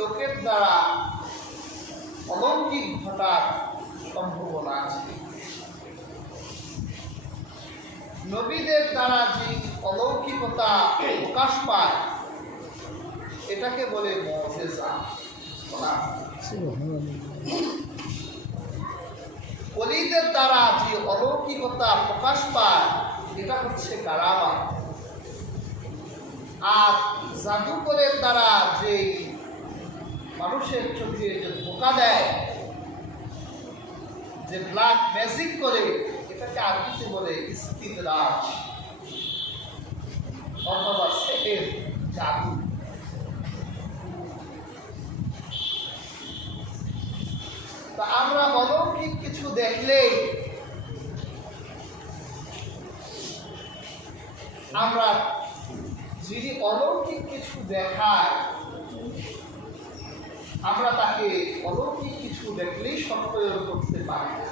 লোকের দ্বারা অলৌকিক ঘটার সম্ভাবনা আছে। নবীদের দ্বারা যে অলৌকিকতা প্রকাশ পায় এটাকে বলে মুআজিজা। ওলীদের দ্বারা যে অলৌকিকতা প্রকাশ পায় এটা হচ্ছে কারামা। আর জাদুকরের দ্বারা যে মানুষের চোখে যে ধোঁকা দেয়, যে ব্ল্যাক ম্যাজিক করে, এটাকে আরবিতে বলে ইস্তিদরাজ অথবা সেহের, জাদু। তা আমরা অলৌকিক কিছু দেখলেই আমরা যিনি অলৌকিক কিছু দেখায় আমরা তাকে অলৌকিক কিছু দেখলেই সত্যায়ন করতে পারি না।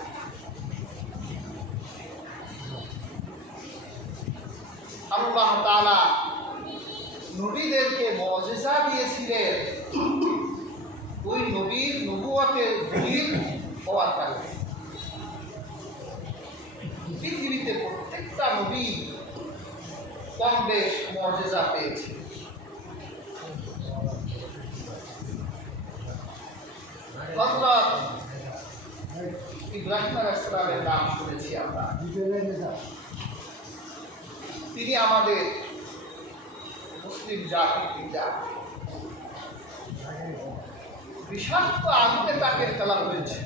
আল্লাহ তাআলা নবীদেরকে মুআজিজা দিয়েছিলেন ওই নবীর নবুয়তের দলিল হওয়ার কারণে। পৃথিবীতে প্রত্যেকটা নবী কম বেশ মুআজিজা পেয়েছে। হযরত ইব্রাহিম আলাইহিস সালামের নাম শুনেছি আমরা। তিনি আমাদের মুসলিম জাতির পিতা। বিষাক্ত আগুনে তাকে ফেলা হয়েছে,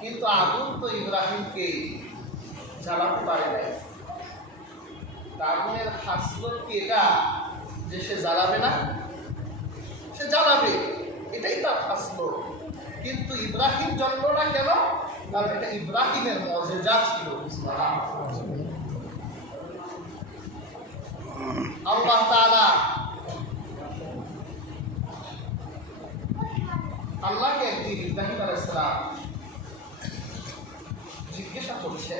কিন্তু আগুন তো ইব্রাহিমকে জ্বালাতে পারে নাই। আগুনের খাসলত কি এটা যে সে জ্বালাবে না? সে জ্বালাবে, এটাই তার খাসলত। কিন্তু ইব্রাহিম জ্বলল না কেন? কারণ এটা ইব্রাহিমের মুআজিজা ছিল। আল্লাহ তাআলা আল্লাহকে একদিন ইব্রাহিম আলাইহিস সালাম জিজ্ঞাসা করছে।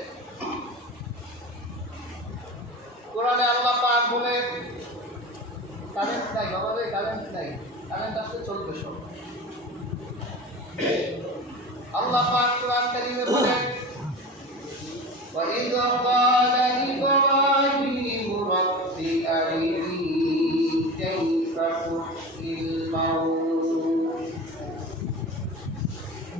কোরআনে আল্লাহ পাক বলে, কারেন্ট নাই বাবা রে, কারেন্ট নাই, কারেন্ট আসলে চলবে সব। আল্লাহ পাক কোরআন কারীমে বলেন, ওয়া ইয ক্বালা ইব্রাহিমু রাব্বি আরিনি কাইফা তুহয়িল মাউত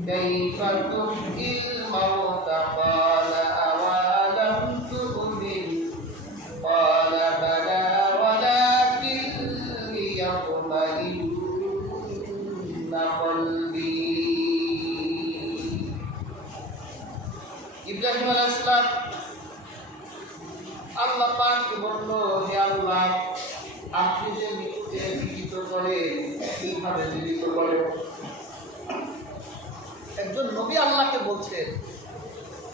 কাইফা তুহয়িল মাউত ক্বালা আওয়ালাম তু'মিন ক্বালা বালা ওয়ালাকিন লিয়াতমাইন্না কলবি। ইব্রাহিম আলাইহিস সালাম আল্লাহ পাককে বলল, হে আল্লাহ, আপনি যে মৃত্যুকে জীবিত করে কিভাবে জীবিত করেন? একজন নবী আল্লাহকে বলছেন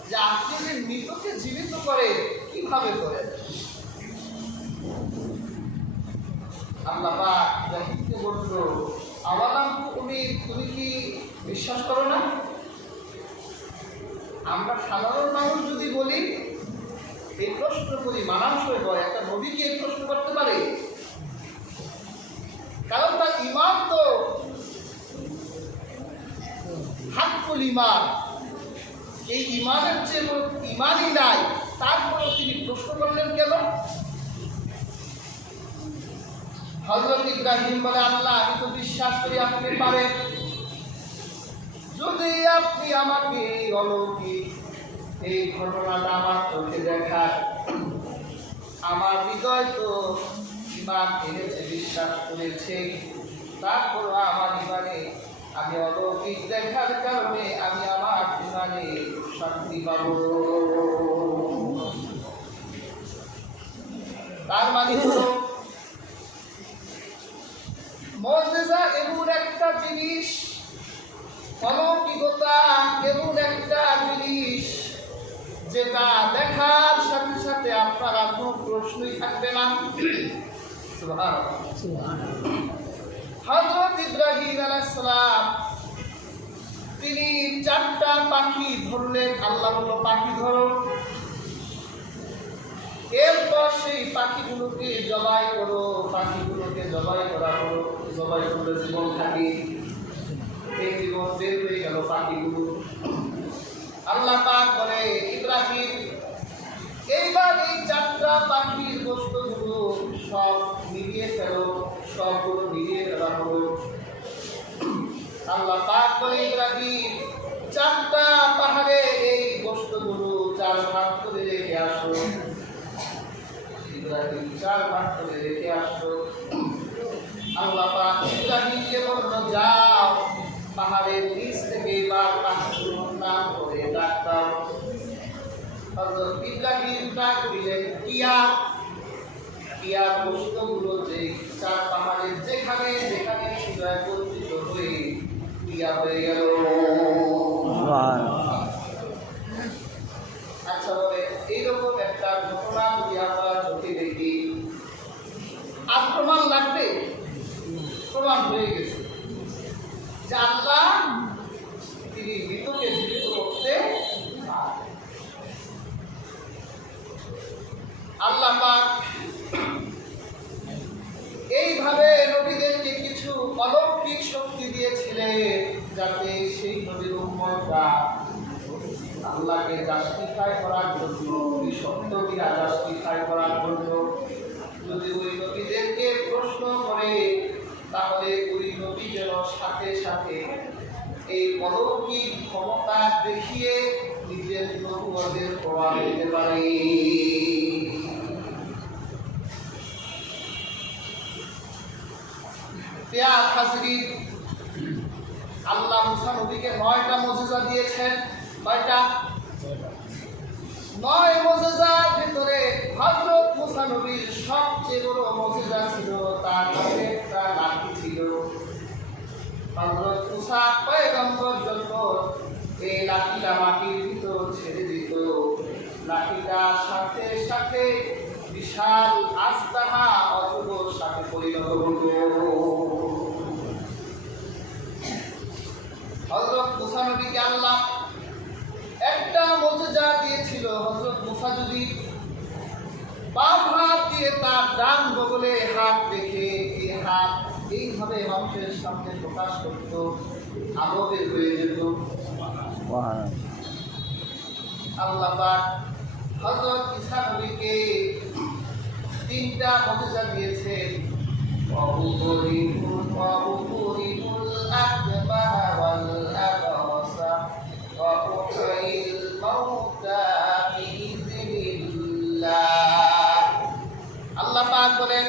যে আপনি যে মৃতকে জীবিত করে কিভাবে করেন? আল্লাহ পাক ইব্রাহিমকে বলল, আওয়ালাম তু'মিন, তুমি কি বিশ্বাস করো না? আমরা সাধারণ মানুষ যদি বলি, এই প্রশ্ন করি মানানসই হয়, একটা নবী কি এই প্রশ্ন করতে পারে? কারণ তার ঈমান তো হাক্কুল ঈমান, এই ঈমানের যে ঈমানই নাই, তারপরেও তিনি প্রশ্ন করলেন কেন? হযরত ইব্রাহিম বলে, আল্লাহ, আমি তো বিশ্বাস করি আপনি পারেন। যদি আপনি আমাকে অলৌকিক এই ঘটনাটা আমার চোখে দেখার, আমার হৃদয় তো ঈমান এনেছে, বিশ্বাস করেছে, তারপরও আমার ঈমানে আমি অলৌকিক দেখার কারণে আমি আমার ঈমানে শান্তি পাব। তার মানে হলো মুআজিজা এমন একটা জিনিস, অলৌকিকতা এমন একটা জিনিস যেটা দেখার সাথে সাথে আপনার আর কোনো প্রশ্নই থাকবে না। হযরত ইব্রাহিম আলাইহিস সালাম তিনি 4টা পাখি ধরলেন। আল্লাহ বলল, পাখি ধরো। এরপর সেই পাখিগুলোকে জবাই করো, পাখিগুলোকে জবাই করা হলো। সবাই করলে জীবন থাকে, এই জীবন বের হয়ে গেল পাখিগুলো। আল্লাহ পাক বলে ইব্রাহিম এইবার এই 4টা পাখির গোশতগুলো সব নিভিয়ে ফেলো, সবগুলো নিভিয়ে ফেলা হলো। আল্লাহ পাক বলে ইব্রাহিম 4টা পাহাড়ে এই গোশতগুলো 4 ভাগ করে রেখে আসো। ইব্রাহিম 4 ভাগ করে রেখে আসো। আল্লাহ পাক ইব্রাহিমকে বলল যাও পাহাড়ের নিচ থেকে এবার পাহাড়গুলোর নাম করে ডাক দাও। হযরত ইব্রাহিম ডাক দিলেন কিয়া গোশতগুলো যে 4 পাহাড়ের যেখানে যেখানে একত্রিত হয়ে কিয়া হয়ে গেল। আচ্ছা বলে এইরকম একটা ঘটনা যদি আমরা চোখে দেখি আর প্রমাণ লাগবে? প্রমাণ হয়ে গেছে যে আল্লাহ তিনি মৃতকে জীবিত করতে পারেন। আল্লাহ পাক এইভাবে নবীদেরকে কিছু অলৌকিক শক্তি দিয়েছিলেন যাতে সেই নবীর উম্মতরা আল্লাহকে জাস্টিফাই করার জন্য, ওই সত্যকে জাস্টিফাই করার জন্য যদি ওই নবীদেরকে প্রশ্ন করে তাহলে ওই নবী যেন সাথে সাথে এই অলৌকিক ক্ষমতা দেখিয়ে নিজের নবুয়তের প্রমাণ দিতে পারে। আল্লাহ মুসা নবীকে 9টা মুজিজা দিয়েছেন। 9টা 9 মুজিজার ভিতরে হযরত মুসা নবীর সবচেয়ে বড় মুজিজা ছিল তার হাতে একটা লাঠি ছিল। হযরত মুসা পয়গম্বর যখন এই লাঠিটা মাটির ভিতর ছেড়ে দিত, লাঠিটা সাথে সাথে বিশাল আস্তাহা অজগর সাথে পরিণত হতো। হযরত মুসা নবীকে আল্লাহ একটা মুজিজা দিয়েছিল। হযরত মুসা যদি বাম হাত দিয়ে তার ডান বগলে হাত রেখে এই হাত এইভাবে মানুষের সামনে প্রকাশ করত, আলো বের হয়ে যেত। আল্লাহ পাক হযরত ঈসা নবীকে 3টা মুজিজা দিয়েছেন। আল্লাহ পাক বলেন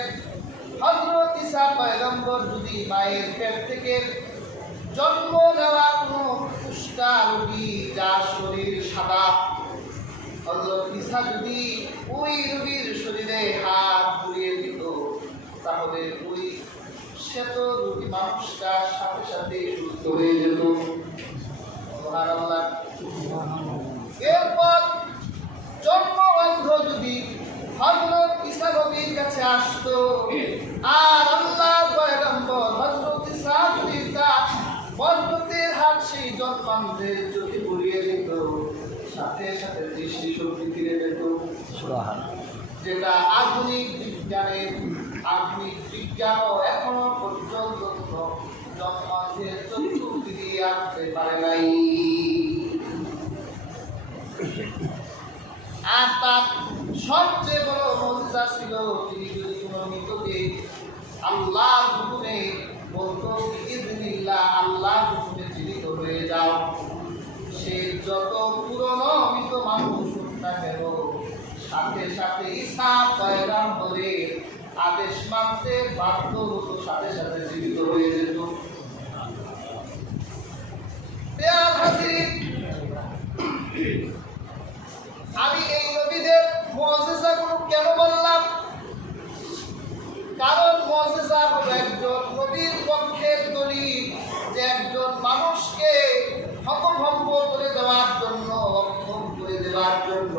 হযরত ঈসা পয়গম্বর যদি মায়ের পেট থেকে জন্ম নেওয়া কোনো কুষ্ঠা রোগী যার শরীর সাদা, হযরত ঈসা যদি ওই রোগীর শরীরে হাত বুলিয়ে দিত তাহলে ওই শ্বেত রোগী মানুষটা সাথে সাথে সুস্থ হয়ে যেত। সুবহানাল্লাহ। এরপর জন্ম অন্ধ যদি হযরত ঈসা নবীর কাছে আসতো আর আল্লাহ পয়গম্বর হযরত ঈসা যদি তার বরকতের হাত সেই জন্মান্ধের চোখে বুলিয়ে দিত সাথে সাথে দৃষ্টি শক্তি ফিরে যেত। যেটা আধুনিক বিজ্ঞানও এখনো পর্যন্ত জন্মান্ধের চক্ষু ফিরিয়ে আনতে পারে নাই। আর তার সবচেয়ে বড় মুজিজা ছিল তিনি যদি কোনো মৃতকে আল্লাহর হুকুমে বলতো ইযনিল্লাহ, আল্লাহর হুকুমে জীবিত হয়ে যাও, সে যত পুরনো মৃত মানুষ হোক না কেন সাথে সাথে ঈসা পয়গম্বরের আদেশ মানতে বাধ্য হতো, সাথে সাথে জীবিত হয়ে যেত। আমি এই নবীদের মুজিজাগুলো কেন বললাম? কারণ মুজিজা হলো একজন নবীর পক্ষের দলিল যে একজন মানুষকে হতভম্ব করে দেওয়ার জন্য, অক্ষম করে দেওয়ার জন্য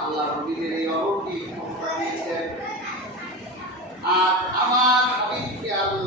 আল্লাহ নবীদের এই অলৌকিক ক্ষমতা দিয়েছেন। আর আমার হাবিবকে আল্লাহ